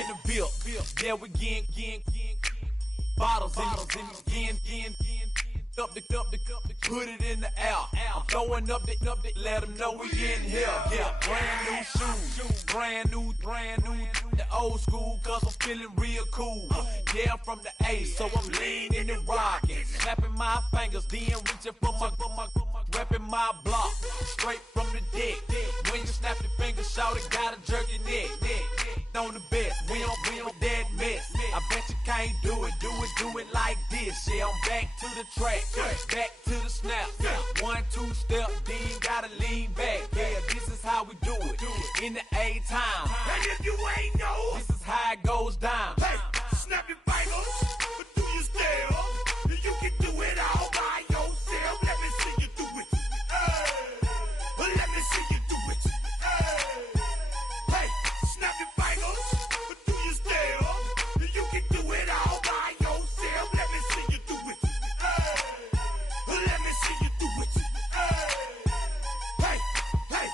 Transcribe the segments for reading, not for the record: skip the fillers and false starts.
in the bill. Yeah, we getting bottles in up the put it in the air. I'm throwing up the let them know we in here. Yeah, brand new shoes, brand new, the old school, cause I'm feeling real cool. Yeah, I'm from the A, so I'm leaning and rocking, snapping my fingers, then reaching for my repping my block, straight from the deck. When you snap your fingers, shout it, gotta jerk your neck. On the best, we don't that mess. I bet you can't do it like this. Yeah, I'm back to the track, back to the snap. 1, 2 step, then gotta lean back. Yeah, this is how we do it in the A-time. And if you ain't know, this is how it goes down. Hey, snap your fingers, but do your step. You can do it all by yourself. Let me see you do it. Let me see you do it. Hey, snap your fingers, but do your step. You can do it all by yourself. Let me see you do it. Let me see you do it. Hey, hey.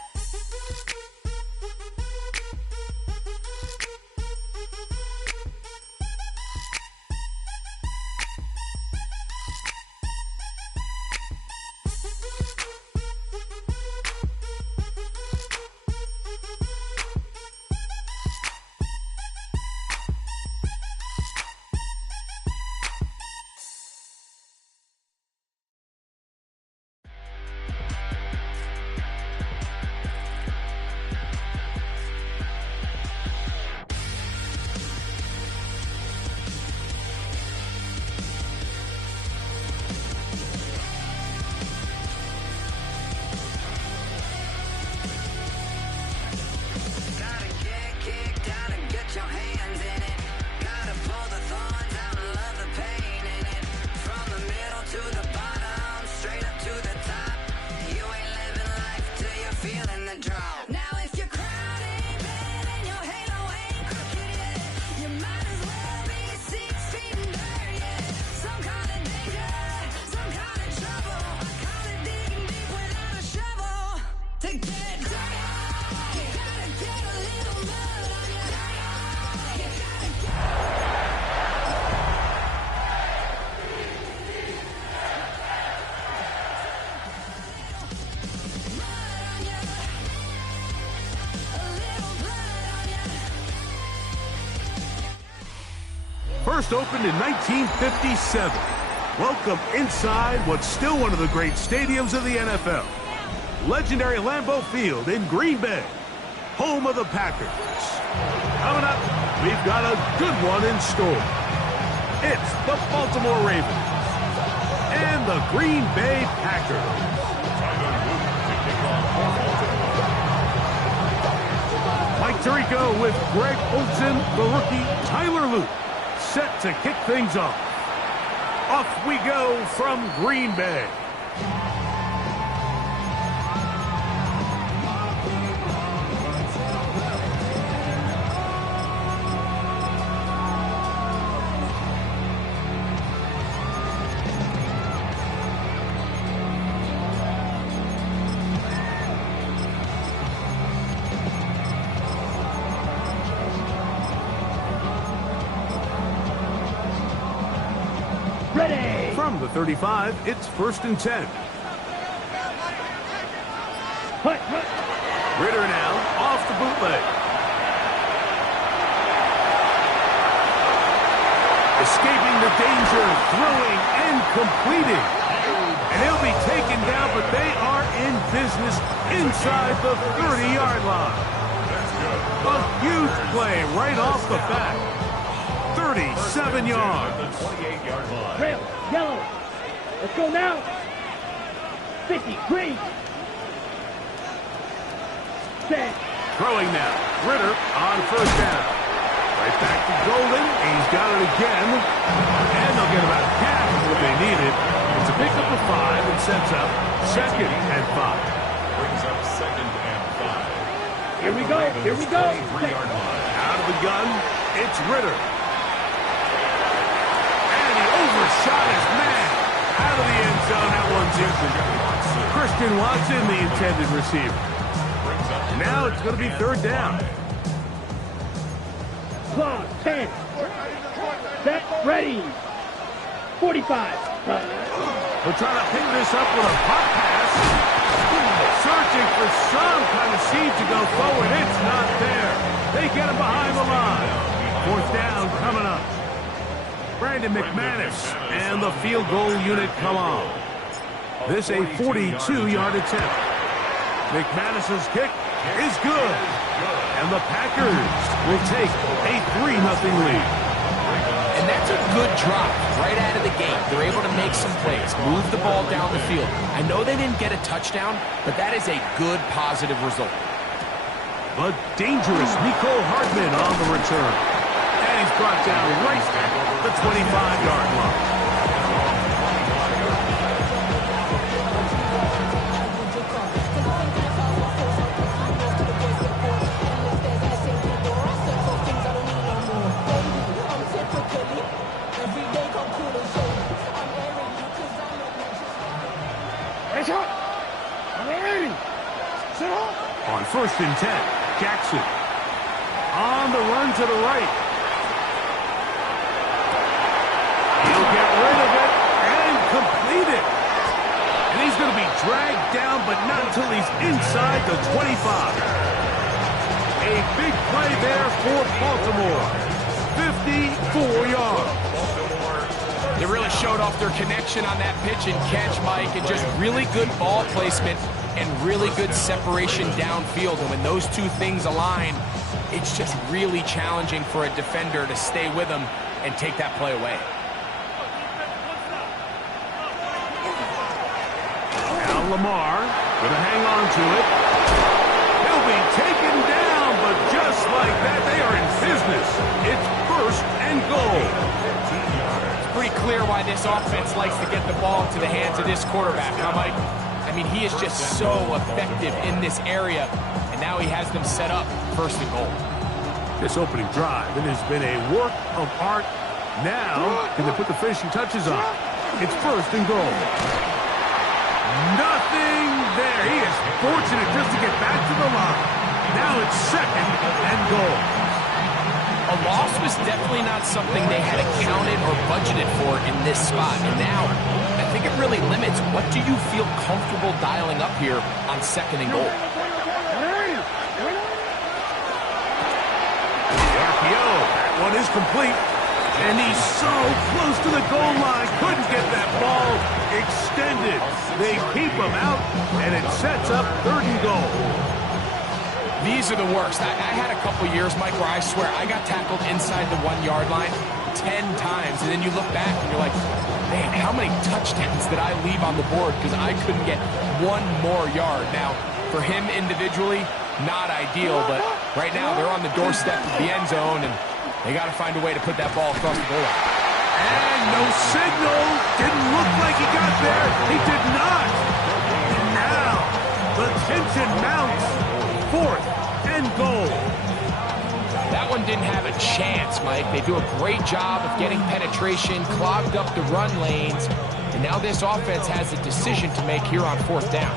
First opened in 1957. Welcome inside what's still one of the great stadiums of the NFL. Legendary Lambeau Field in Green Bay, home of the Packers. Coming up, we've got a good one in store. It's the Baltimore Ravens and the Green Bay Packers. Mike Tirico with Greg Olsen, the rookie Tyler Luke, set to kick things off. Off we go from Green Bay. From the 35, it's 1st and 10. Ritter now off the bootleg. Escaping the danger, throwing and completing. And he'll be taken down, but they are in business inside the 30-yard line. A huge play right off the bat. 37 yards. 28-yard line. Trail, yellow. Let's go now. 50, green. Set. Throwing now. Ritter on 1st down. Right back to Golden. He's got it again. And they'll get about half of what they needed. It's a pickup of 5 and sets up 2nd and 5. Brings up 2nd and 5. Here we go. Here we go. 23-yard line. Out of the gun, it's Ritter. Overshot his man out of the end zone. That one's in. Christian Watson, the intended receiver. Now it's going to be 3rd down. Claw, 10. Set, ready. 45. We're trying to pick this up with a pop pass. Searching for some kind of seed to go forward. It's not there. They get him behind the line. Fourth down coming up. Brandon McManus and the field goal unit come on. This a 42-yard attempt. McManus's kick is good. And the Packers will take a 3-0 lead. And that's a good drop right out of the gate. They're able to make some plays, move the ball down the field. I know they didn't get a touchdown, but that is a good, positive result. But dangerous Mecole Hardman on the return. And he's brought down right at the 25-yard line. On 1st and 10, Jackson on the run to the right. He'll get rid of it and complete it. And he's going to be dragged down, but not until he's inside the 25. A big play there for Baltimore. 54 yards. They really showed off their connection on that pitch and catch, Mike, and just really good ball placement and really good separation downfield. And when those two things align, it's just really challenging for a defender to stay with them and take that play away. Now Lamar going to hang on to it. He'll be taken down, but just like that, they are in business. It's 1st and goal. It's pretty clear why this offense likes to get the ball into the hands of this quarterback, huh, Mike? I mean, he is just so effective in this area, and now he has them set up 1st and goal. This opening drive, it has been a work of art. Now, can they put the finishing touches on? It's 1st and goal. Nothing there. He is fortunate just to get back to the line. Now it's 2nd and goal. A loss was definitely not something they had accounted or budgeted for in this spot, and now I think it really limits what do you feel comfortable dialing up here on 2nd and goal. The RPO, that one is complete. And he's so close to the goal line, couldn't get that ball extended. They keep him out, and it sets up 3rd and goal. These are the worst. I had a couple years, Mike, where I swear I got tackled inside the 1-yard line 10 times, and then you look back and you're like, man, how many touchdowns did I leave on the board because I couldn't get one more yard? Now, for him individually, not ideal, but right now they're on the doorstep of the end zone, and they got to find a way to put that ball across the goal line. And no signal. Didn't look like he got there. He did not. And now the tension mounts. 4th and goal. That one didn't have a chance, Mike. They do a great job of getting penetration, clogged up the run lanes, and now this offense has a decision to make here on 4th down.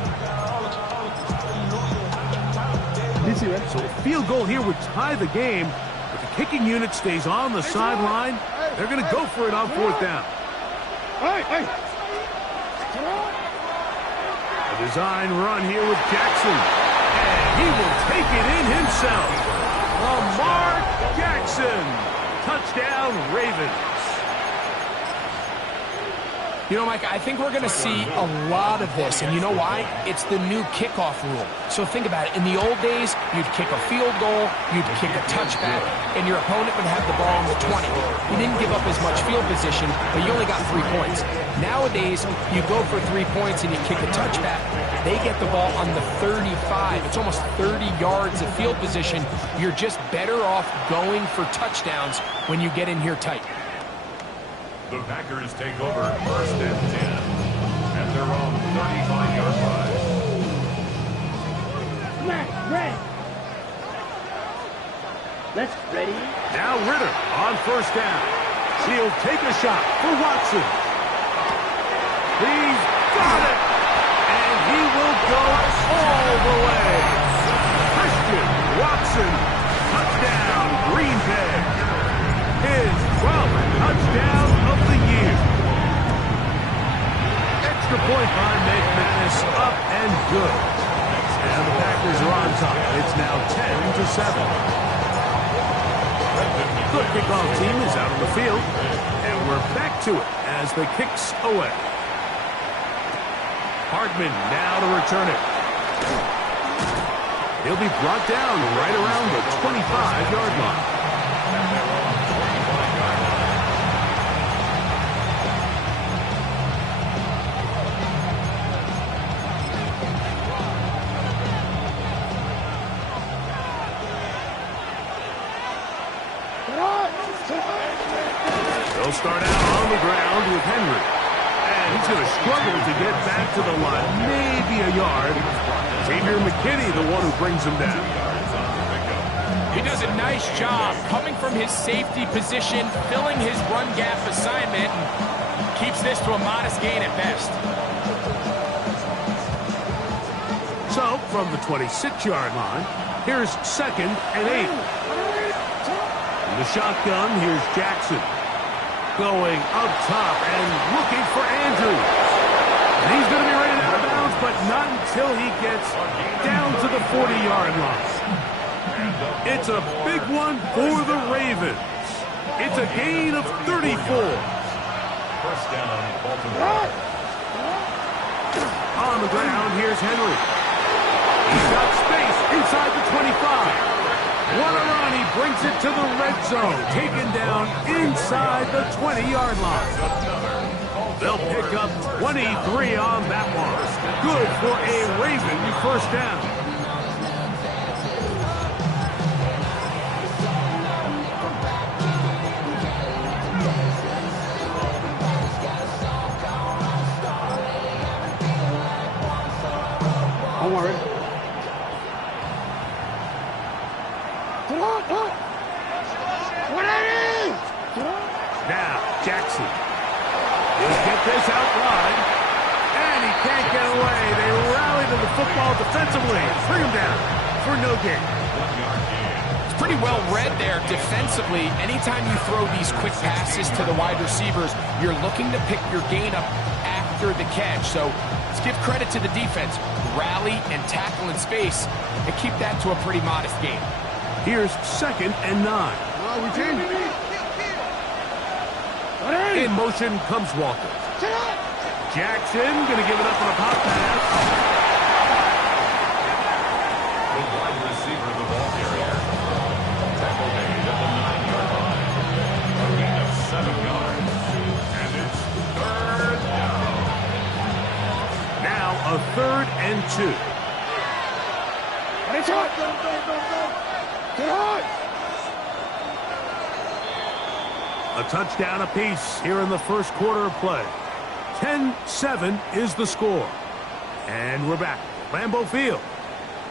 So a field goal here would tie the game. If the kicking unit stays on the sideline, they're going to go for it on 4th down. A design run here with Jackson. And he will take it in himself. Lamar Jackson. Touchdown, Ravens. You know, Mike, I think we're going to see a lot of this, and you know why? It's the new kickoff rule. So think about it. In the old days, you'd kick a field goal, you'd kick a touchback, and your opponent would have the ball on the 20. You didn't give up as much field position, but you only got 3 points. Nowadays, you go for 3 points and you kick a touchback. They get the ball on the 35. It's almost 30 yards of field position. You're just better off going for touchdowns when you get in here tight. The Packers take over 1st and 10 at their own 35-yard line. Smash, ready. Let's ready. Now Ritter on 1st down. He'll take a shot for Watson. He's got it. And he will go all the way. Christian Watson. Touchdown, Green Bay. 12th touchdown of the year. Extra point by McManus, up and good. And the Packers are on top. It's now 10-7. The kickoff team is out on the field, and we're back to it as the kick's away. Hardman now to return it. He'll be brought down right around the 25-yard line. They'll start out on the ground with Henry. And he's going to struggle to get back to the line. Maybe a yard. Xavier McKinney, the one who brings him down. He does a nice job coming from his safety position, filling his run gap assignment, and keeps this to a modest gain at best. So, from the 26-yard line, here's 2nd and 8. In the shotgun, here's Jackson. Going up top and looking for Andrews. And he's going to be rated out of bounds, but not until he gets down to the 40-yard line. It's a big one for the Ravens. It's a gain of 34. First down, Baltimore. On the ground, here's Henry. He's got space inside the 25. What a run, he brings it to the red zone, taken down inside the 20-yard line. They'll pick up 23 on that one. Good for a Raven first down. Don't worry. Now, Jackson. He'll get this out wide. And he can't get away. They rally to the football defensively. Bring him down for no gain. It's pretty well read there defensively. Anytime you throw these quick passes to the wide receivers, you're looking to pick your gain up after the catch. So let's give credit to the defense. Rally and tackle in space and keep that to a pretty modest gain. Here's 2nd and 9. In motion comes Walker. Jackson going to give it up on a pop pass. The wide receiver, the ball carrier. Tackle made at the 9-yard line. A gain of 7 yards. And it's 3rd down. Now a 3rd and 2. It's hot. Get hot. A touchdown apiece here in the first quarter of play. 10-7 is the score. And we're back at Lambeau Field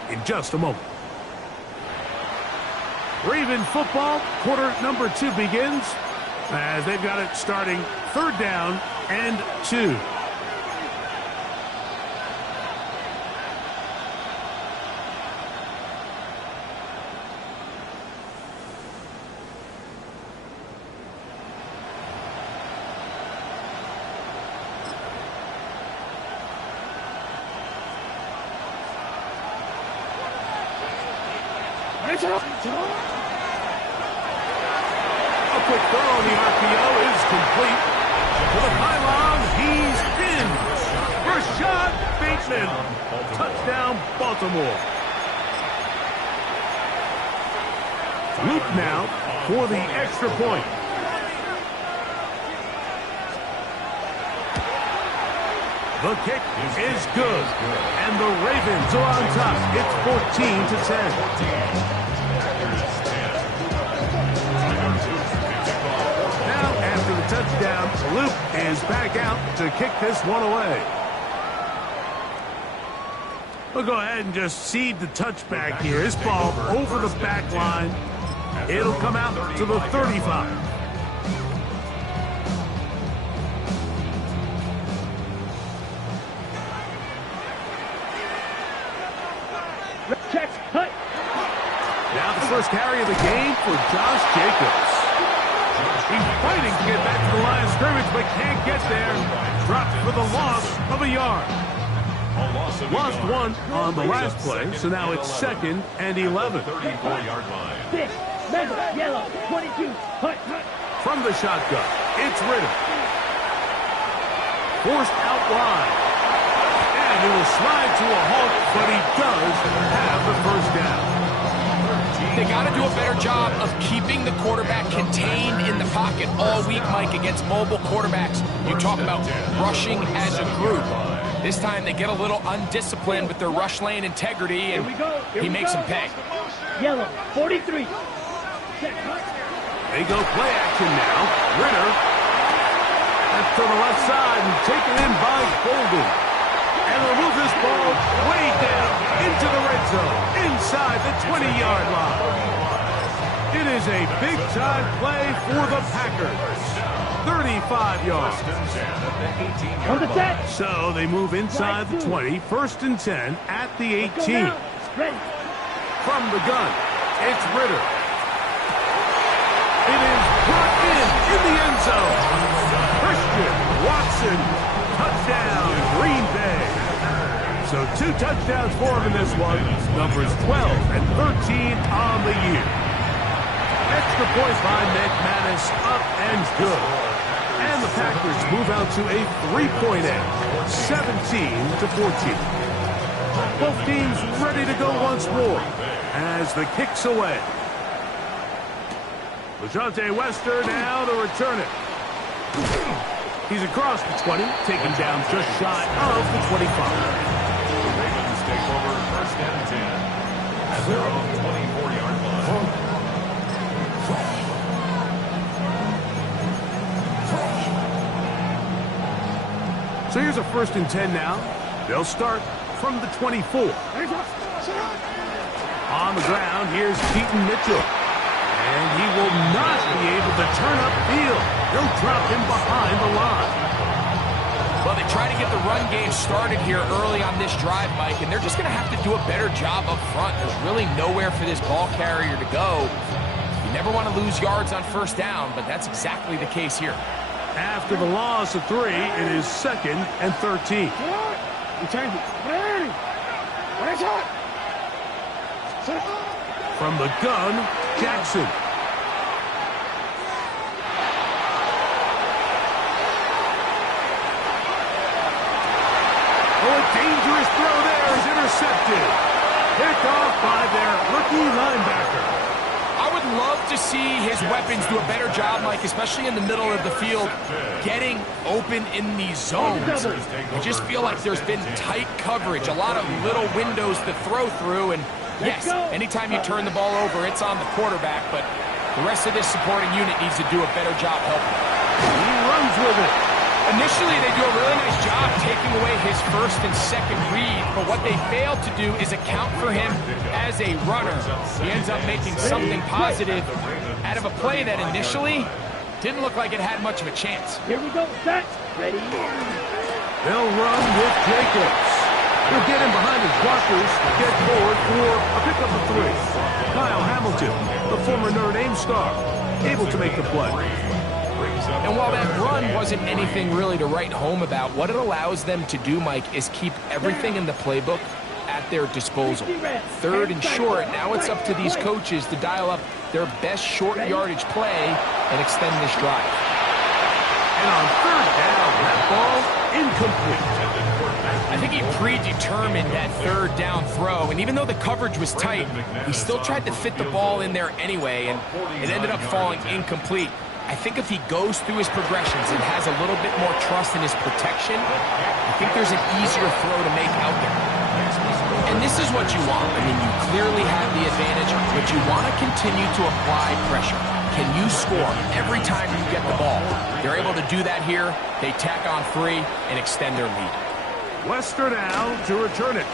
in just a moment. Raven football, quarter number 2 begins as they've got it starting 3rd down and 2. A quick throw on the RPO is complete. To the pylon, he's in. Rashad Bateman. Touchdown, Baltimore. Luke now for the extra point. The kick is good, and the Ravens are on top. It's 14-10. Now, after the touchdown, Luke is back out to kick this one away. We'll go ahead and just cede the touchback here. This ball over the back line. It'll come out to the 35. Check, cut. Now the first carry of the game for Josh Jacobs. He's fighting to get back to the line of scrimmage, but can't get there. Dropped for the loss of a yard. Lost one on the last play, so now it's 2nd and 11. 34-yard line. 6, member, yellow, 22, hut. From the shotgun, it's Ritter. Forced out wide. And he will slide to a halt, but he does have the first down. They got to do a better job of keeping the quarterback contained in the pocket all week, Mike, against mobile quarterbacks. You talk about rushing as a group. This time they get a little undisciplined with their rush lane integrity, and he makes them pay. Yellow, 43. They go play action now. Ritter. And to the left side and taken in by Golden. And they'll move this ball way down into the red zone, inside the 20-yard line. It is a big-time play for the Packers. 35 yards. On the set. So they move inside the 20, 1st and 10 at the 18. Ready. From the gun, it's Ritter. It is brought in the end zone. Christian Watson, touchdown, Green Bay. So 2 touchdowns for him in this one. Numbers 12 and 13 on the year. Extra point by McManus, up and good. And the Packers move out to a 3-point edge, 17-14. Both teams ready to go once more as the kick's away. LaJohntay Wester now to return it. He's across the 20, taken down just shy of the 25. The Ravens take over 1st and 10 at their own 24-yard line. So here's a 1st and 10 now. They'll start from the 24. On the ground, here's Keaton Mitchell. And he will not be able to turn upfield. They'll drop him behind the line. Well, they try to get the run game started here early on this drive, Mike, and they're just going to have to do a better job up front. There's really nowhere for this ball carrier to go. You never want to lose yards on 1st down, but that's exactly the case here. After the loss of 3, it is 2nd and 13. From the gun, Jackson. Oh, a dangerous throw there is intercepted. Picked off by their rookie linebacker. I would love to see his weapons do a better job, Mike, especially in the middle of the field, getting open in these zones. I just feel like there's been tight coverage, a lot of little windows to throw through, and yes, anytime you turn the ball over, it's on the quarterback, but the rest of this supporting unit needs to do a better job helping. He runs with it. Initially, they do a really nice job taking away his 1st and 2nd read, but what they failed to do is account for him as a runner. He ends up making something positive out of a play that initially didn't look like it had much of a chance. Here we go, set, ready. They'll run with Jacobs. He'll get him behind his blockers, get forward for a pickup of 3. Kyle Hamilton, the former Notre Dame star, able to make the play. And while that run wasn't anything really to write home about, what it allows them to do, Mike, is keep everything in the playbook at their disposal. 3rd and short, now it's up to these coaches to dial up their best short yardage play and extend this drive. And on 3rd down, that ball incomplete. I think he predetermined that 3rd down throw, and even though the coverage was tight, he still tried to fit the ball in there anyway, and it ended up falling incomplete. I think if he goes through his progressions and has a little bit more trust in his protection, I think there's an easier throw to make out there. And this is what you want. I mean, you clearly have the advantage, but you want to continue to apply pressure. Can you score every time you get the ball? They're able to do that here. They tack on 3 and extend their lead. Wester now to return it.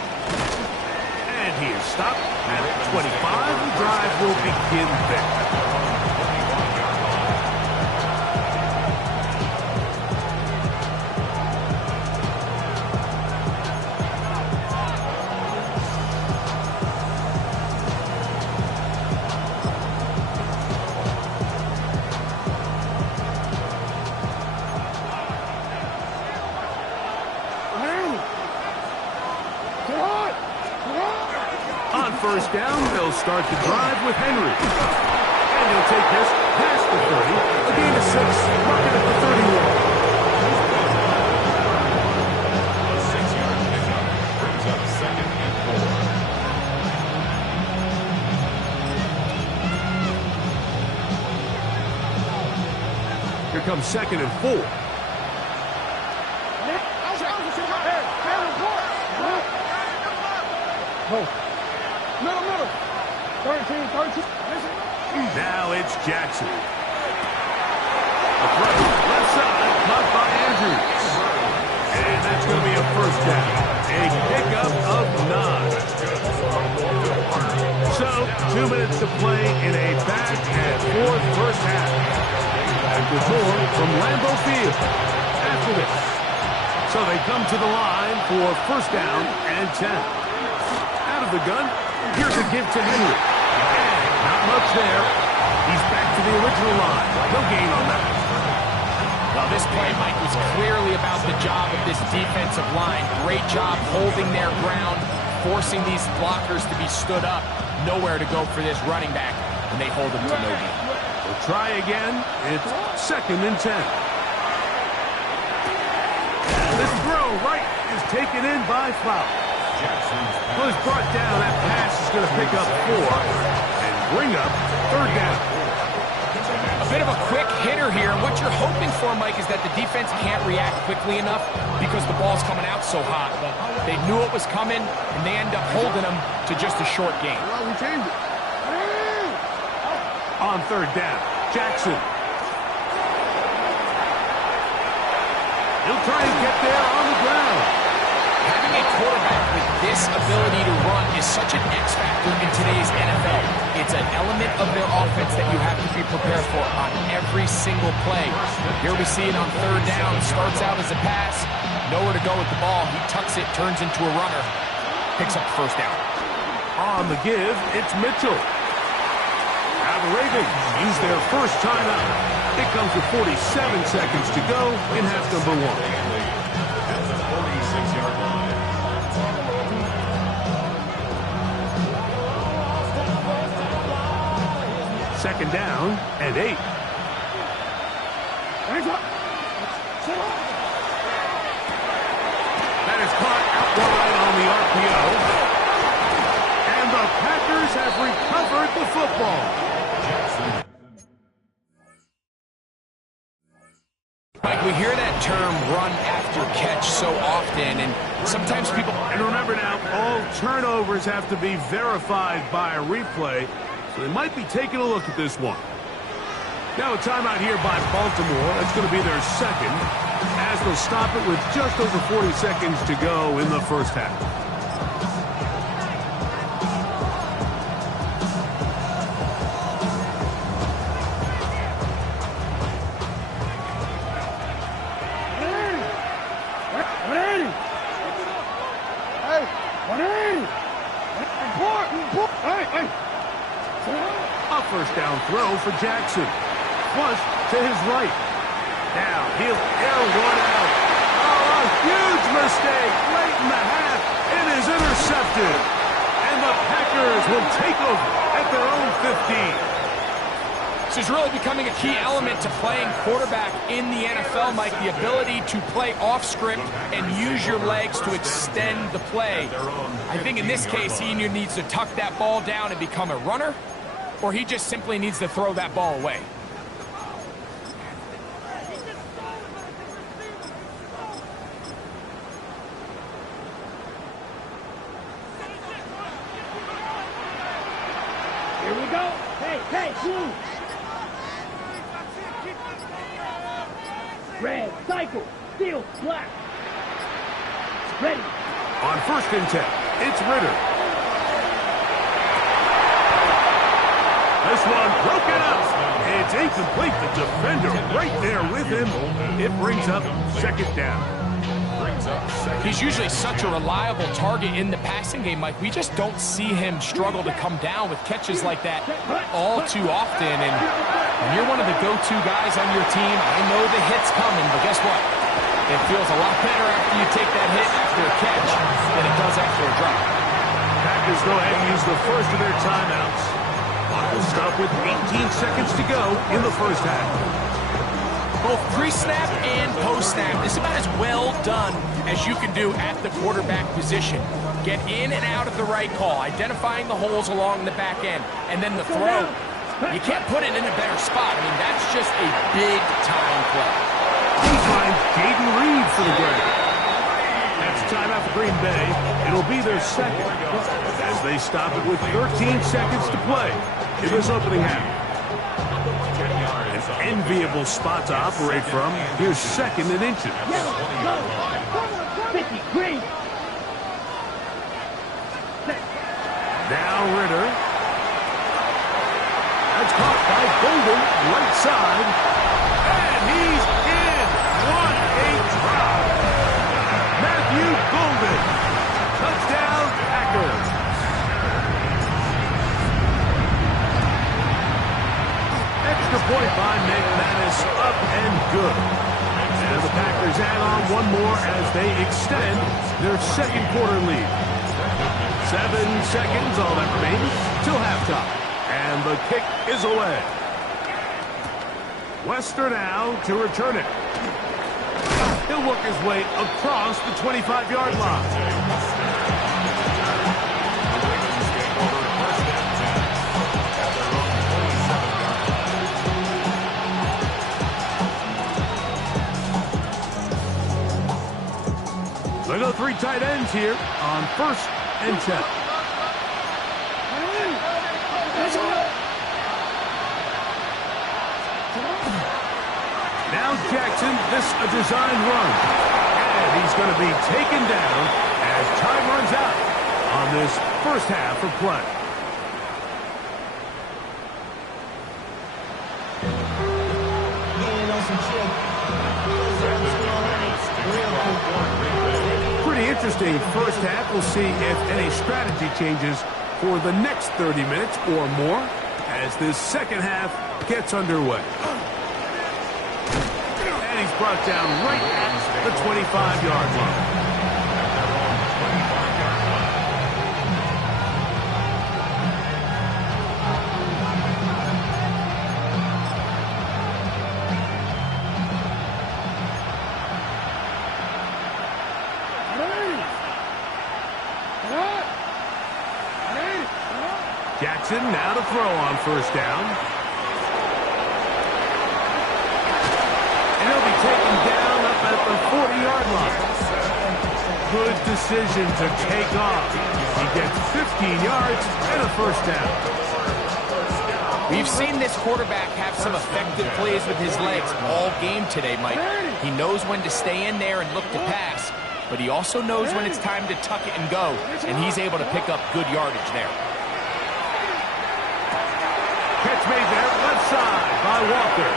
And he is stopped at 25. The drive will begin there. On first down, they'll start the drive with Henry. And they'll take this past the 30, a gain of 6, rocking at the 31. A 6-yard pickup brings up 2nd and 4. Here comes 2nd and 4. Middle. 13. Now it's Jackson. The throw, left side, caught by Andrews. And that's going to be a first down. A pickup of 9. So, 2 minutes to play in a back-and-forth first half. Back with more from Lambeau Field after this. So they come to the line for first down and 10. Out of the gun, here's a give to Henry. And not much there. He's back to the original line. No gain on that. Well, this play, Mike, was clearly about the job of this defensive line. Great job holding their ground, forcing these blockers to be stood up. Nowhere to go for this running back, and they hold him to no gain. We'll try again. It's 2nd and 10. This throw right is taken in by Flower. Well, it's brought down. That pass is going to pick up 4 and bring up 3rd down. A bit of a quick hitter here. What you're hoping for, Mike, is that the defense can't react quickly enough because the ball's coming out so hot. But they knew it was coming, and they end up holding them to just a short gain. Well, we changed it. On 3rd down, Jackson. He'll try and get there on the ground. Having a quarterback with this ability to run is such an X factor in today's NFL. It's an element of their offense that you have to be prepared for on every single play. Here we see it on 3rd down. Starts out as a pass. Nowhere to go with the ball. He tucks it, turns into a runner. Picks up the first down. On the give, it's Mitchell. Now the Ravens use their first timeout. It comes with 47 seconds to go in half number 1. At the 46-yard line. Second down and 8. That is caught out wide on the RPO. And the Packers have recovered the football. Mike, we hear that term run after catch so often, and sometimes people... And remember now, all turnovers have to be verified by a replay, so they might be taking a look at this one. Now a timeout here by Baltimore. That's going to be their second, as they'll stop it with just over 40 seconds to go in the first half. A first down throw for Jackson. Flush to his right. Now he'll air one out. Oh, a huge mistake late in the half. It is intercepted. And the Packers will take over at their own 15. This is really becoming a key element to playing quarterback in the NFL, Mike. The ability to play off script and use your legs to extend the play. I think in this case, he either needs to tuck that ball down and become a runner, or he just simply needs to throw that ball away. Here we go. Hey, blue. Red, cycle, steel, black. Ready. On 1st and 10, it's Ritter. This one broken up. It's incomplete. The defender right there with him. It brings up 2nd down. He's usually such a reliable target in the passing game, Mike. We just don't see him struggle to come down with catches like that all too often. And when you're one of the go-to guys on your team, I know the hit's coming, but guess what? It feels a lot better after you take that hit after a catch than it does after a drop. Back Packers go ahead and use the first of their timeouts. We'll stop with 18 seconds to go in the first half. Both pre-snap and post-snap is about as well done as you can do at the quarterback position. Get in and out of the right call, identifying the holes along the back end, and then the throw. You can't put it in a better spot. I mean, that's just a big-time play. He finds Jaden Reed for the grab. That's timeout for Green Bay. It'll be their second as they stop it with 13 seconds to play in this opening half. An enviable spot to operate from. Here's second and inches. 50, green. Now Ritter. That's caught by Golden, right side. And he's in. What a drop. Matthew Golden. Touchdown, Packers. Extra point by McManus, up and good. And the Packers add on one more as they extend their second quarter lead. 7 seconds, all that remains, till halftime. And the kick is away. Wester now to return it. He'll work his way across the 25-yard line. They go 3 tight ends here on 1st and 10. Now Jackson, this a design run. And he's going to be taken down as time runs out on this first half of play. Pretty interesting first half. We'll see if any strategy changes for the next 30 minutes or more as this second half gets underway. And he's brought down right at the 25-yard line. Jackson now to throw on first down. And he'll be taken down up at the 40-yard line. Good decision to take off. He gets 15 yards and a first down. We've seen this quarterback have some effective plays with his legs all game today, Mike. He knows when to stay in there and look to pass, but he also knows when it's time to tuck it and go, and he's able to pick up good yardage there. Catch made there, left side by Walker.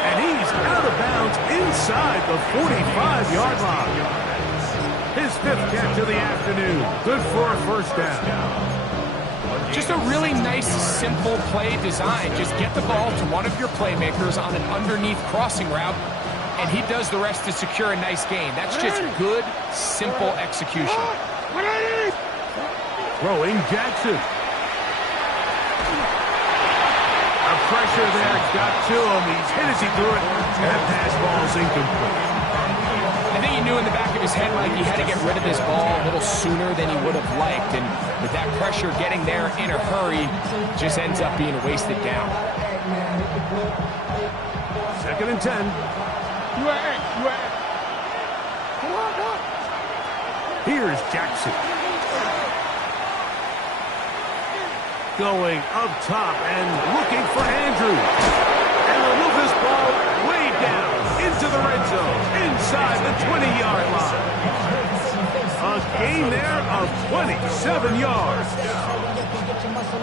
And he's out of bounds inside the 45-yard line. His 5th catch of the afternoon. Good for a first down. Just a really nice, simple play design. Just get the ball to one of your playmakers on an underneath crossing route, and he does the rest to secure a nice gain. That's just good, simple execution. Throwing Jackson. Pressure there, got to him. He's hit as he threw it, and that pass ball's incomplete. I think he knew in the back of his head, Mike, he had to get rid of this ball a little sooner than he would have liked, and with that pressure getting there in a hurry, just ends up being a wasted down. 2nd and 10. Here's Jackson. Going up top and looking for Andrews. And they'll move this ball way down into the red zone, inside the 20-yard line. A gain there of 27 yards.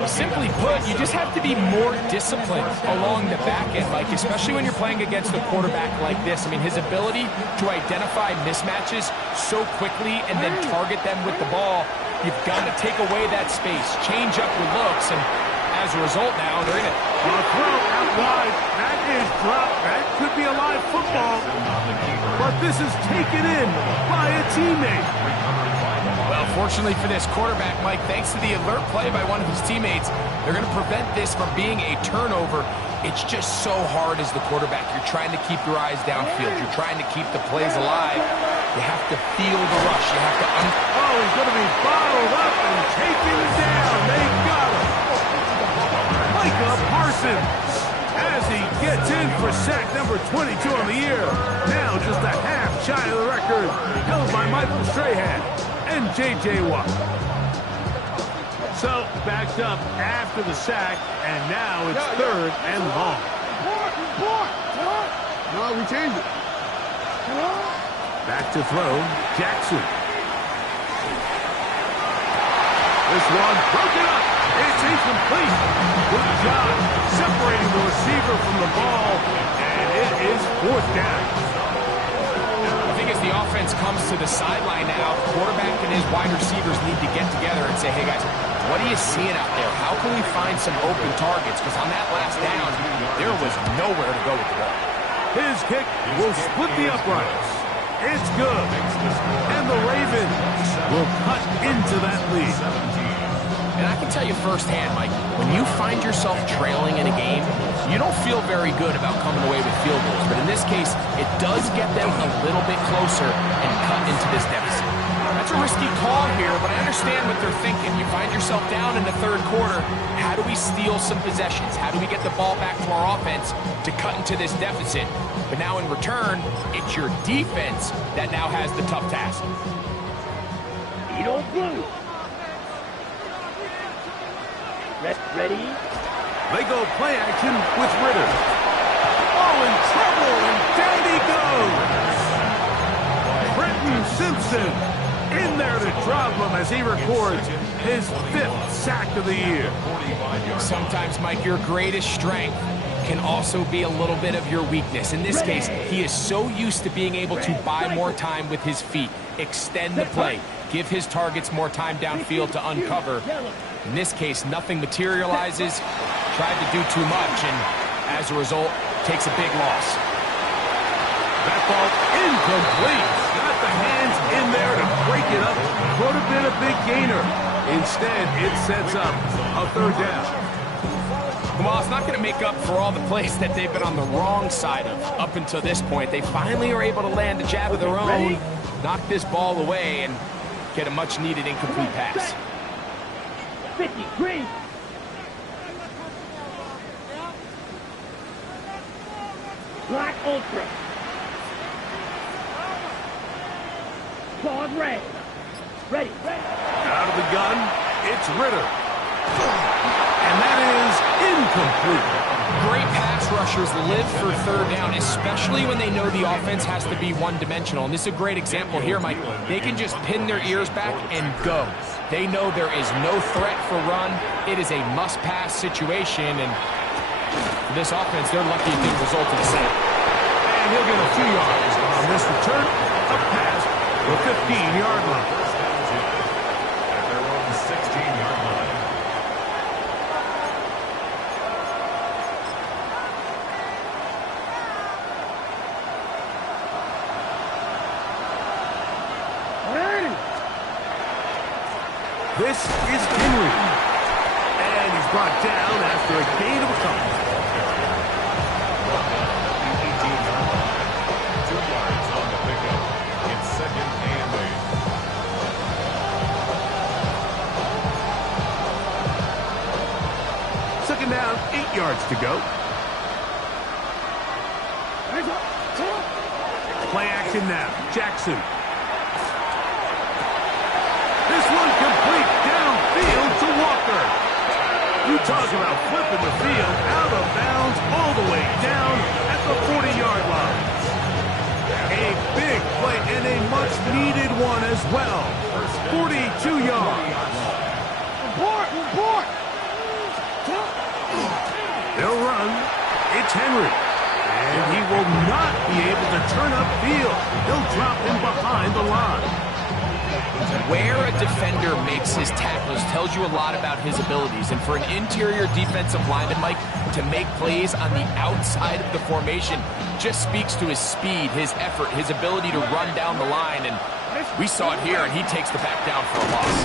Simply put, you just have to be more disciplined along the back end, Mike, especially when you're playing against a quarterback like this. I mean, his ability to identify mismatches so quickly and then target them with the ball, you've got to take away that space, change up your looks, and as a result now, they're in it. A throw out wide. That is dropped. That could be a live football. But this is taken in by a teammate. Well, Unfortunately for this quarterback, Mike, thanks to the alert play by one of his teammates, they're going to prevent this from being a turnover. It's just so hard as the quarterback. You're trying to keep your eyes downfield. You're trying to keep the plays alive. You have to feel the rush. You have to... Oh, he's going to be bottled up and taken down. They got him. Micah Parsons, as he gets in for sack number 22 on the year. Now just a half shy of the record held by Michael Strahan and J.J. Watt. So, backed up after the sack, and now it's third and long. No, we changed it. Back to throw, Jackson. This one broken up. It's incomplete. Good job separating the receiver from the ball, and it is fourth down. I think as the offense comes to the sideline now, the quarterback and his wide receivers need to get together and say, hey, guys, what are you seeing out there? How can we find some open targets? Because on that last down, there was nowhere to go with the ball. His kick will split the uprights. It's good. And the Ravens will cut into that lead. And I can tell you firsthand, Mike, when you find yourself trailing in a game, you don't feel very good about coming away with field goals. But in this case, it does get them a little bit closer and cut into this deficit. That's a risky call here, but I understand what they're thinking. You find yourself down in the third quarter. How do we steal some possessions? How do we get the ball back to our offense to cut into this deficit? But now in return, it's your defense that now has the tough task. Eat on blue. Ready? They go play action with Ritter. Oh, in trouble, and down he goes. Brenton Simpson in there to drop him as he records his 5th sack of the year. Sometimes, Mike, your greatest strength can also be a little bit of your weakness. In this case, he is so used to being able to buy more time with his feet, extend the play, give his targets more time downfield to uncover. In this case, nothing materializes, tried to do too much, and as a result, takes a big loss. That ball incomplete. Got the hands in there to break it up. Could have been a big gainer. Instead, it sets up a third down. Well, it's not going to make up for all the plays that they've been on the wrong side of up until this point. They finally are able to land a jab of their own, knock this ball away, and get a much-needed incomplete pass. 53. Black Ultra. Claude Ray. Ready. Out of the gun, it's Ritter. And that is incomplete. Great pass rushers live for third down, especially when they know the offense has to be one-dimensional. And this is a great example here, Mike. They can just pin their ears back and go. They know there is no threat for run. It is a must-pass situation, and for this offense, they're lucky it didn't result in a sack. And he'll get a few yards on this return, up past the 15-yard line. At their own 16-yard line. This is Henry. And he's brought down after a gain of a couple. 18-yard line. 2 yards on the pickup. It's 2nd and 8. Second down, 8 yards to go. Play action now. Jackson. This one complete downfield to Walker. You talk about flipping the field out of bounds all the way down at the 40-yard line. A big play and a much-needed one as well. 42 yards. Report! They'll run. It's Henry. And he will not be able to turn upfield. He'll drop him behind the line. Where a defender makes his tackles tells you a lot about his abilities. And for an interior defensive lineman, Mike, to make plays on the outside of the formation just speaks to his speed, his effort, his ability to run down the line. And we saw it here, and he takes the back down for a loss.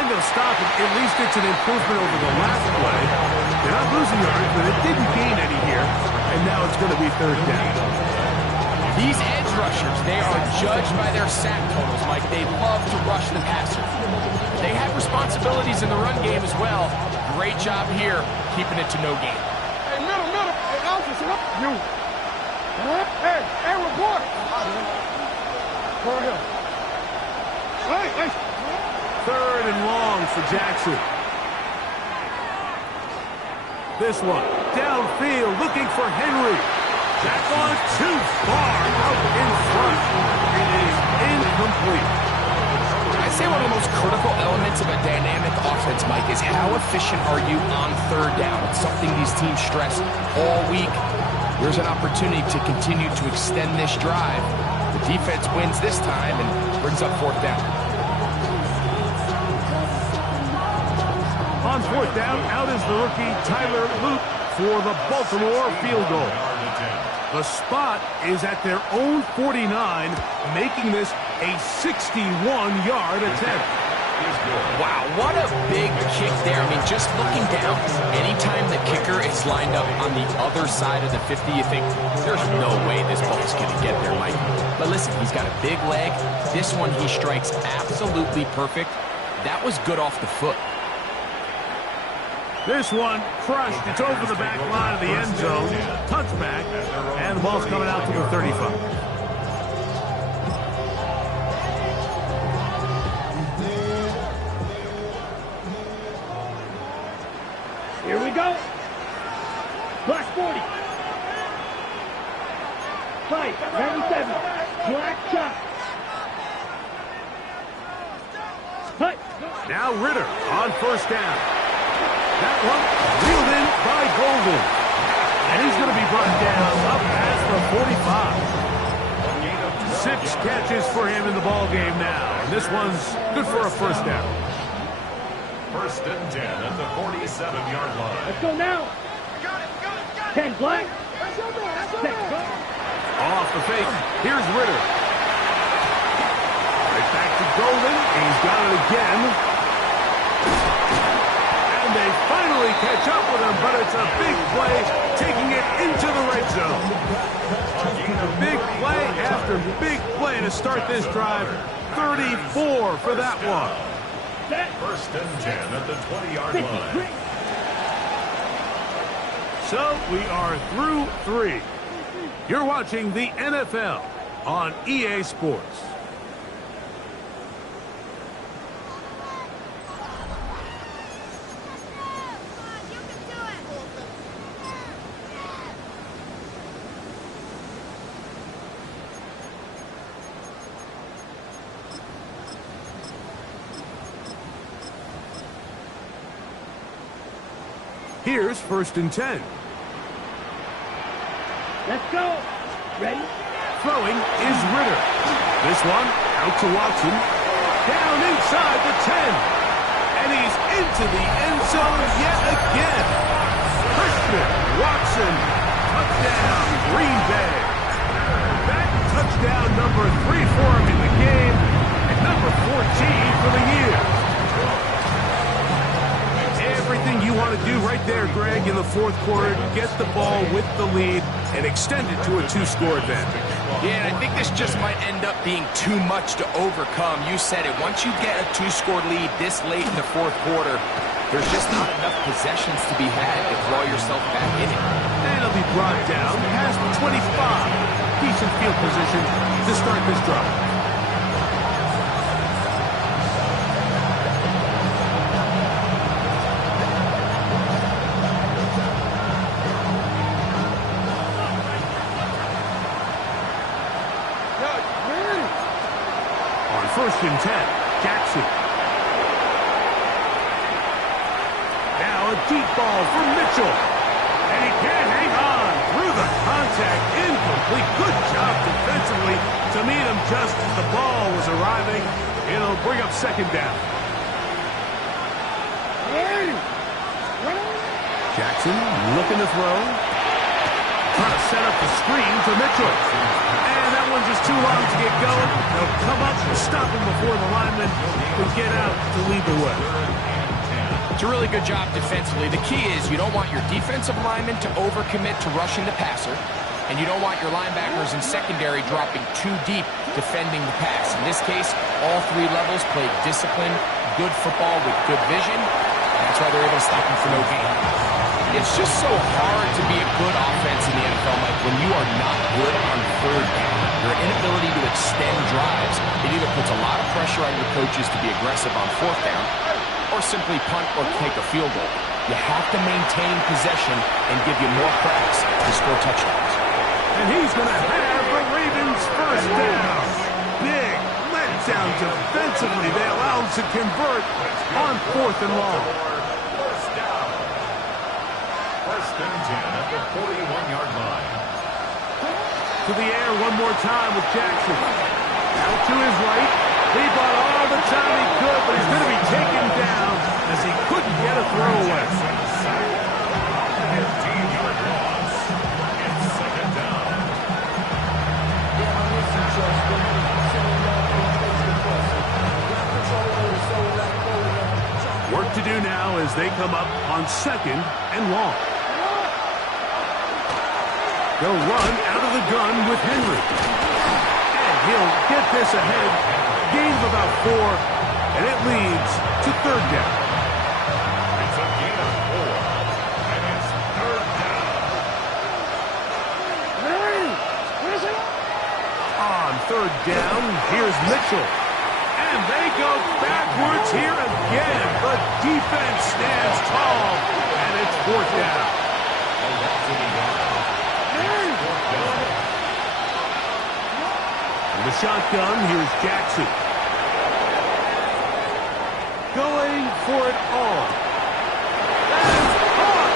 And they'll stop it. At least it's an improvement over the last play. They're not losing yards, but it didn't gain any here. And now it's going to be third down. These edge rushers, they are judged by their sack totals, Mike. They love to rush the passer. They have responsibilities in the run game as well. Great job here, keeping it to no gain. Hey, middle. Hey, Alpha, you. Hey, report. Go ahead. Hey. Third and long for Jackson. This one, downfield, looking for Henry. That one too far out in front. It is incomplete. I'd say one of the most critical elements of a dynamic offense, Mike, is how efficient are you on third down? It's something these teams stress all week. There's an opportunity to continue to extend this drive. The defense wins this time and brings up fourth down. On fourth down, out is the rookie Tyler Luke for the Baltimore field goal. The spot is at their own 49, making this a 61-yard attempt. Wow, what a big kick there. I mean, just looking down, anytime the kicker is lined up on the other side of the 50, you think, there's no way this ball's going to get there, Mike. But listen, he's got a big leg. This one he strikes absolutely perfect. That was good off the foot. This one crushed. It's over the back line of the end zone. Touchback. And the ball's coming out to the 35. Here we go. Black 40. Fight, 97. Black chop. Hut. Now Ritter on first down. That one reeled in by Golden. And he's going to be brought down up past the 45. 6 catches for him in the ball game now. And this one's good for a first down. First and 10 at the 47-yard line. Let's go now. 10 Black. 6. Off the fake. Here's Ritter. Right back to Golden. He's got it again. And they finally catch up with him, but it's a big play, taking it into the red zone. Big play after big play to start this drive. 34 for that one. First and 10 at the 20-yard line. So we are through 3. You're watching the NFL on EA Sports. Here's first and 10. Let's go. Ready? Throwing is Ritter. This one out to Watson. Down inside the 10. And he's into the end zone yet again. Christian Watson. Touchdown, Green Bay. That touchdown number 3 for him in the game. And number 14 for the year. Everything you want to do right there, Greg, in the fourth quarter, get the ball with the lead and extend it to a 2-score advantage. Yeah, and I think this just might end up being too much to overcome. You said it. Once you get a 2-score lead this late in the fourth quarter, there's just not enough possessions to be had to claw yourself back in it. And it'll be brought down past 25. Decent field position to start this drive. First and 10, Jackson. Now a deep ball for Mitchell. And he can't hang on through the contact. Incomplete. Good job defensively to meet him just as the ball was arriving. It'll bring up second down. Jackson looking to throw. Trying to set up the screen to Mitchell. And that one's just too long to get going. They'll come up and stop him before the lineman can get out to lead the way. It's a really good job defensively. The key is you don't want your defensive linemen to overcommit to rushing the passer, and you don't want your linebackers in secondary dropping too deep defending the pass. In this case, all three levels played disciplined, good football with good vision. That's why they're able to stop him for no gain. It's just so hard to be a good offense in the NFL, Mike, when you are not good on third down. Your inability to extend drives, it either puts a lot of pressure on your coaches to be aggressive on fourth down, or simply punt or take a field goal. You have to maintain possession and give you more cracks to score touchdowns. And he's going to have the Ravens first down. Big letdown defensively. They allow him to convert on fourth and long. First and 10 at the 41-yard line. To the air one more time with Jackson. Out to his right. He bought all the time he could, but he's going to be taken down as he couldn't get a throwaway. 15-yard loss. It's second down. Work to do now as they come up on second and long. They'll run out of the gun with Henry. And he'll get this ahead. Gain of about 4, and it leads to third down. It's a gain of 4, and it's third down. On third down, here's Mitchell. And they go backwards here again. The defense stands tall, and it's fourth down. In the shotgun, here's Jackson. Going for it all. That's caught.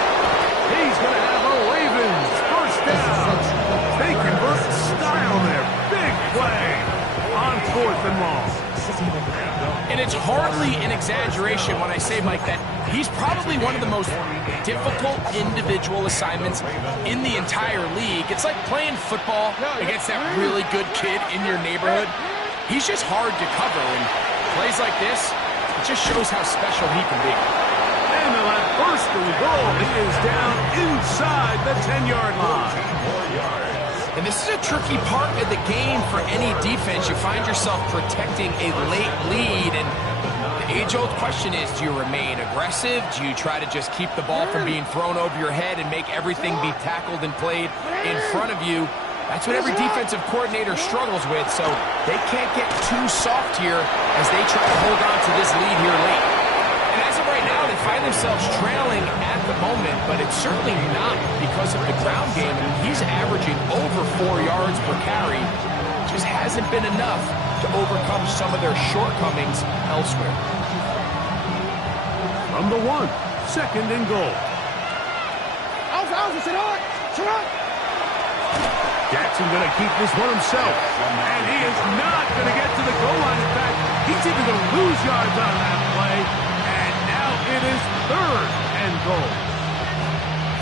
He's going to have a Ravens first down. They convert style there. Big play on fourth and long. And it's hardly an exaggeration when I say, Mike, that he's probably one of the most difficult individual assignments in the entire league. It's like playing football against that really good kid in your neighborhood. He's just hard to cover, and plays like this, it just shows how special he can be. And they'll have first and goal. He is down inside the 10-yard line. And this is a tricky part of the game for any defense. You find yourself protecting a late lead, and the age-old question is, do you remain aggressive? Do you try to just keep the ball from being thrown over your head and make everything be tackled and played in front of you? That's what every defensive coordinator struggles with, so they can't get too soft here as they try to hold on to this lead here late. And as of right now, they find themselves trailing at the moment, but it's certainly not because of the ground game. I mean, he's averaging over 4 yards per carry. Just hasn't been enough to overcome some of their shortcomings elsewhere. From the 1, second and goal. Jackson going to keep this one himself. And he is not going to get to the goal line. In fact, he's even going to lose yards on that play. And now it is third and goal.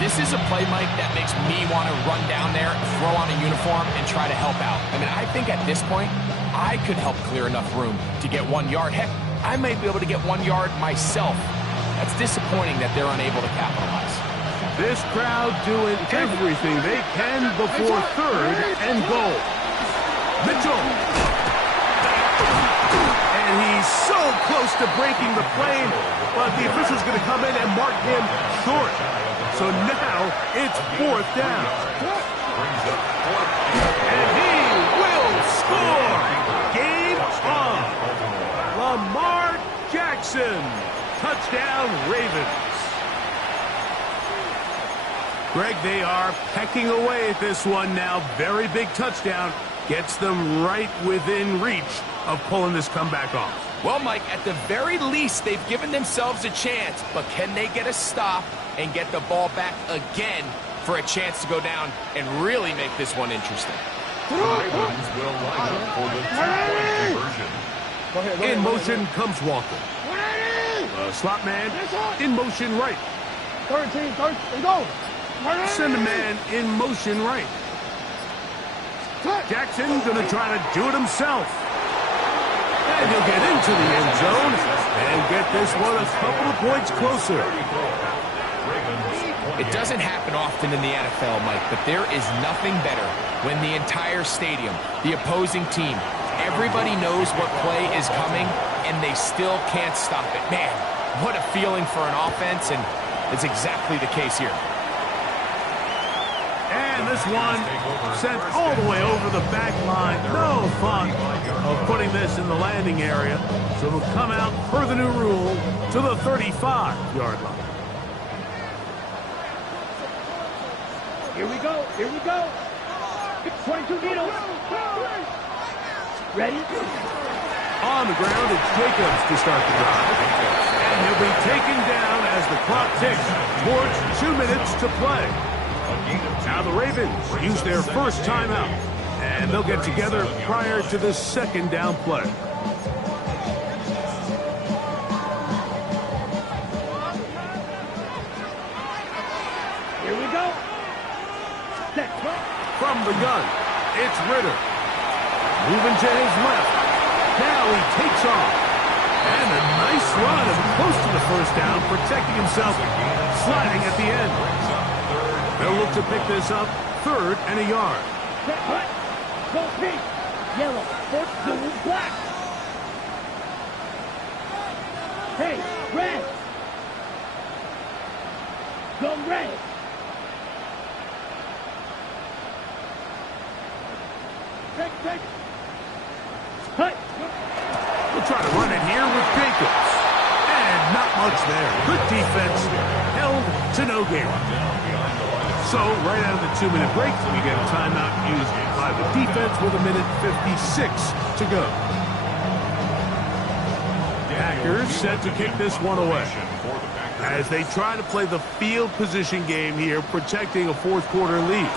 This is a play, Mike, that makes me want to run down there, throw on a uniform, and try to help out. I mean, I think at this point, I could help clear enough room to get 1 yard. Heck, I might be able to get 1 yard myself. That's disappointing that they're unable to capitalize. This crowd doing everything they can before third and goal. Mitchell. And he's so close to breaking the plane, but the official's going to come in and mark him short. So now it's fourth down. And he will score. Game on. Lamar Jackson. Touchdown, Ravens. Greg, they are pecking away at this one now. Very big touchdown. Gets them right within reach of pulling this comeback off. Well, Mike, at the very least, they've given themselves a chance. But can they get a stop and get the ball back again for a chance to go down and really make this one interesting? The Ravens will line up for the 2-point conversion. In motion comes Walker. Slot man in motion right. 13, and go. Send a man in motion right. Jackson gonna try to do it himself. And he'll get into the end zone and get this one a couple of points closer. It doesn't happen often in the NFL, Mike, but there is nothing better when the entire stadium, the opposing team, everybody knows what play is coming, and they still can't stop it. Man, what a feeling for an offense, and it's exactly the case here. And this one sent all the way over the back line. No fun of putting this in the landing area. So it'll come out per the new rule to the 35-yard line. Here we go. Here we go. 22 needles. Ready? On the ground, it's Jacobs to start the drive. And he'll be taken down as the clock ticks towards 2 minutes to play. Now the Ravens use their first timeout, and they'll get together prior to the second down play. Here we go. From the gun, it's Ritter. Moving to his left. Now he takes off. And a nice run and close to the first down, protecting himself, sliding at the end. They'll look to pick this up, 3rd and a yard. Go pink, yellow, blue, black. Hey, red. Go red. Take. Hut. We'll try to run it here with Jacobs. And not much there. Good defense, held to no gain. So, right out of the 2-minute break, we get a timeout used by the defense with 1:56 to go. Packers set to kick this one away as they try to play the field position game here, protecting a fourth-quarter lead.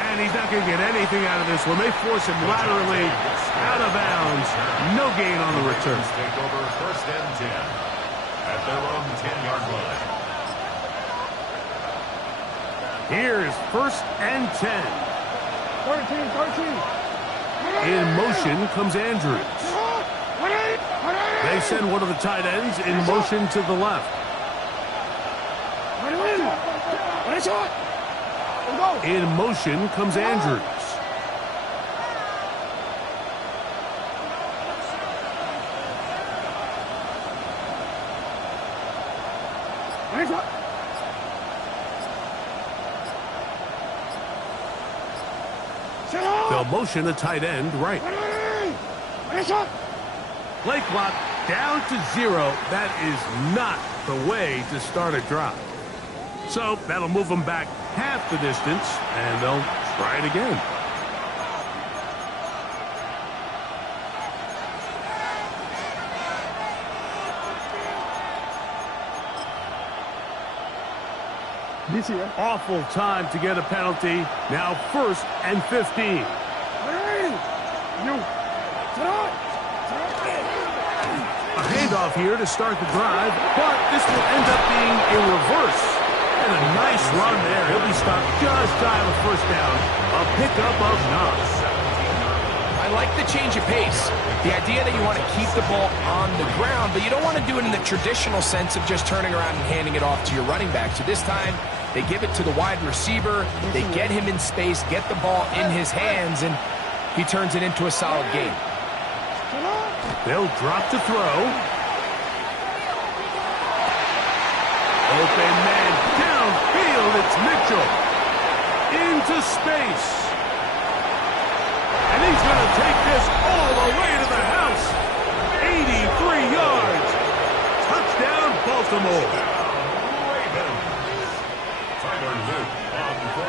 And he's not going to get anything out of this one. They force him laterally out of bounds. No gain on the return. Take over 1st and 10 at their own 10-yard line. Here's 1st and 10. 13. In motion comes Andrews. They send one of the tight ends in motion to the left. In motion comes Andrews. They'll motion a tight end right. Play clock down to 0. That is not the way to start a drive. So that'll move them back half the distance, and they'll try it again. Awful time to get a penalty. Now 1st and 15. A handoff here to start the drive, but this will end up being a reverse. And a nice run there. He'll be stopped just shy of a first down. A pickup of 9. I like the change of pace. The idea that you want to keep the ball on the ground, but you don't want to do it in the traditional sense of just turning around and handing it off to your running back. So this time, they give it to the wide receiver. They get him in space, get the ball in his hands, and he turns it into a solid game. They'll drop to throw. Open man downfield. It's Mitchell. Into space. And he's going to take this all the way to the house. 83 yards. Touchdown, Baltimore.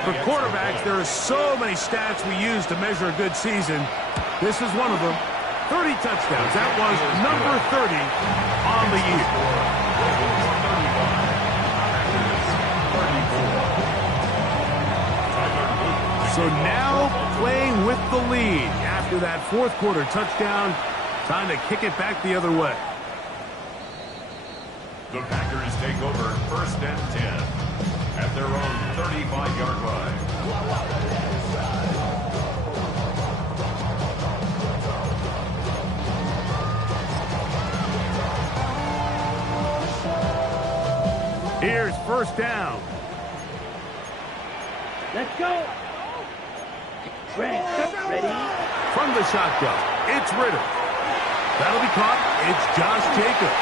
For quarterbacks, there are so many stats we use to measure a good season. This is one of them. 30 touchdowns. That was number 30 on the year. So now playing with the lead after that fourth quarter touchdown. Time to kick it back the other way. The Packers take over 1st and 10 at their own 35-yard line. Here's 1st down. Let's go. Ready. From the shotgun, it's Ritter. That'll be caught. It's Josh Jacobs.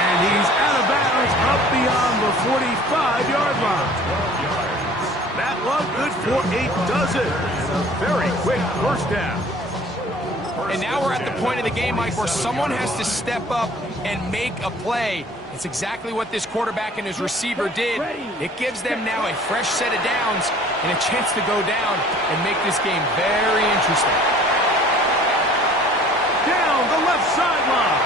And he's out of bounds up beyond the 45-yard line. That look good for a dozen. And a very quick 1st down. And now we're at the point of the game, Mike, where someone has to step up and make a play. It's exactly what this quarterback and his receiver did. It gives them now a fresh set of downs and a chance to go down and make this game very interesting. Down the left sideline.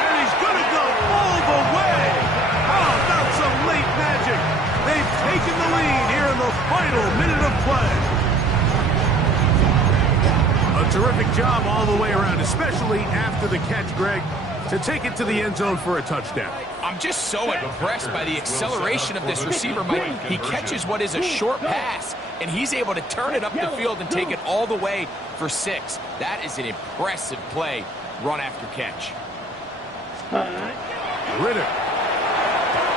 And he's going to go all the way. How about some late magic? They've taken the lead here in the final minute of play. A terrific job all the way around, especially after the catch, Greg, to take it to the end zone for a touchdown. I'm just so impressed by the acceleration of this receiver, Mike. He catches what is a short pass, and he's able to turn it up the field and take it all the way for 6. That is an impressive play, run after catch. Ritter.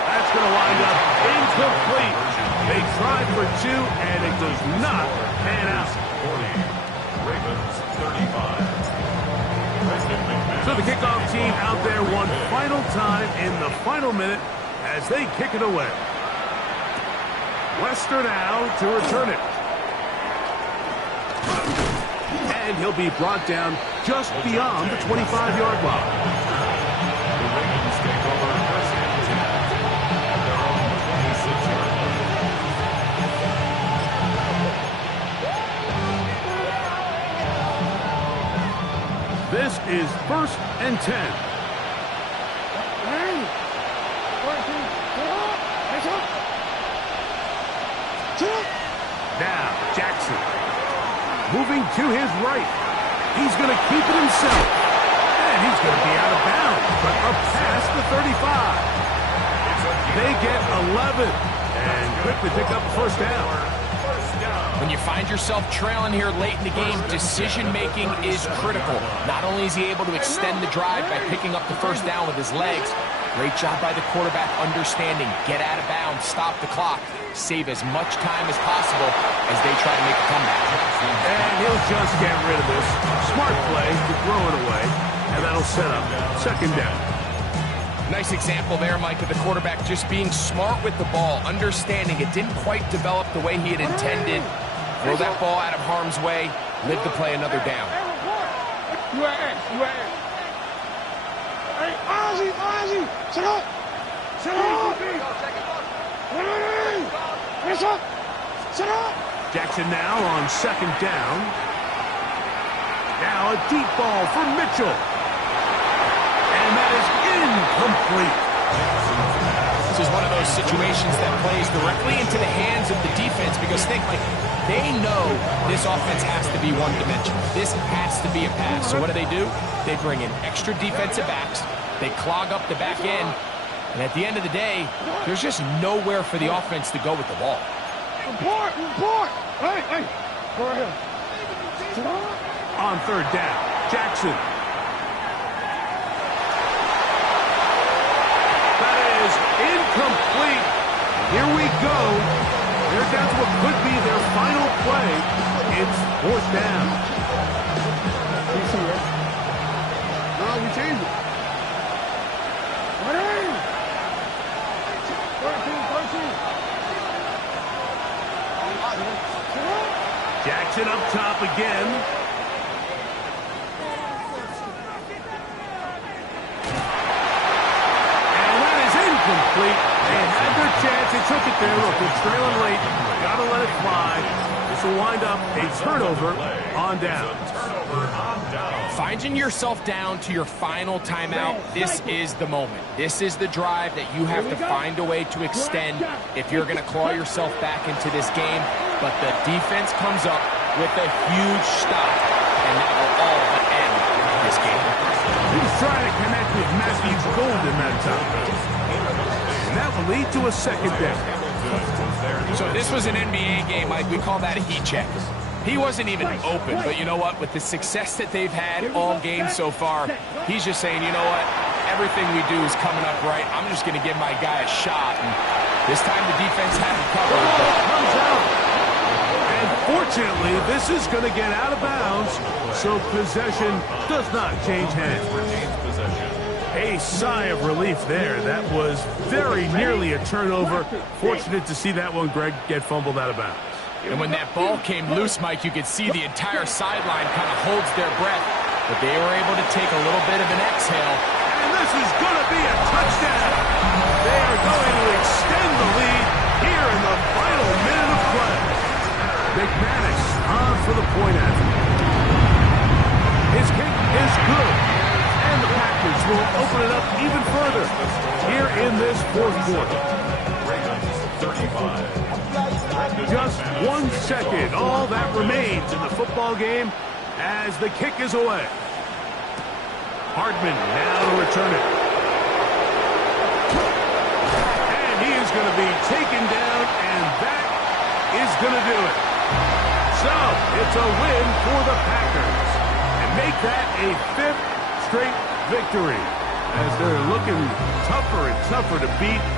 That's going to wind up incomplete. They tried for 2, and it does not pan out. 40. Ravens 35. So the kickoff team out there one final time in the final minute as they kick it away. Wester now to return it. And he'll be brought down just beyond the 25-yard line. The Ravens take over 1st and 10 at their own 26-yard line. This is 1st and 10. Now, Jackson. Moving to his right. He's going to keep it himself. And he's going to be out of bounds, but up past the 35. They get 11 and quickly pick up the 1st down. When you find yourself trailing here late in the game, decision-making is critical. Not only is he able to extend the drive by picking up the 1st down with his legs, great job by the quarterback understanding, get out of bounds, stop the clock, save as much time as possible as they try to make a comeback. And he'll just get rid of this. Smart play to throw it away, and that'll set up 2nd down. Nice example there, Mike, of the quarterback just being smart with the ball, understanding it didn't quite develop the way he had intended. Throw that ball out of harm's way, live to play another down. Hey, Ozzy, sit up. Sit up. Sit up. Jackson now on 2nd down. Now a deep ball for Mitchell. And that is incomplete. This is one of those situations that plays directly into the hands of the defense because think, like, they know this offense has to be one-dimensional. This has to be a pass. So what do? They bring in extra defensive backs. They clog up the back end. And at the end of the day, there's just nowhere for the offense to go with the ball. Report. Hey. Go ahead. On 3rd down, Jackson. That is incomplete. Here we go. They're down to what could be their final play. It's 4th down. You see it? No, we changed it. 13. Jackson up top again. And that is incomplete. They had their chance. They took it there. Look, they're trailing late. Got to let it fly. This will wind up a turnover on down. Finding yourself down to your final timeout, this is the moment. This is the drive that you have to find a way to extend if you're going to claw yourself back into this game. but the defense comes up with a huge stop, and that will all but end this game. He's trying to connect with Matthew Golden that time. And that will lead to a second down. So this was an NBA game, Mike. We call that a heat check. He wasn't even open, but you know what? With the success that they've had all game so far, he's just saying, you know what? Everything we do is coming up right. I'm just going to give my guy a shot. And this time the defense had him covered. Comes out. And fortunately, this is going to get out of bounds, so possession does not change hands. A sigh of relief there. That was very nearly a turnover. Fortunate to see that one, Greg, get fumbled out of bounds. And when that ball came loose, Mike, you could see the entire sideline kind of holds their breath. But they were able to take a little bit of an exhale. And this is going to be a touchdown. They are going to extend the lead here in the final minute of play. McManus on for the point after. His kick is good. And the Packers will open it up even further here in this fourth quarter. 35. Just 1 second, all that remains in the football game as the kick is away. Hardman now to return it. And he is going to be taken down, and that is going to do it. So, it's a win for the Packers. And make that a 5th straight victory as they're looking tougher and tougher to beat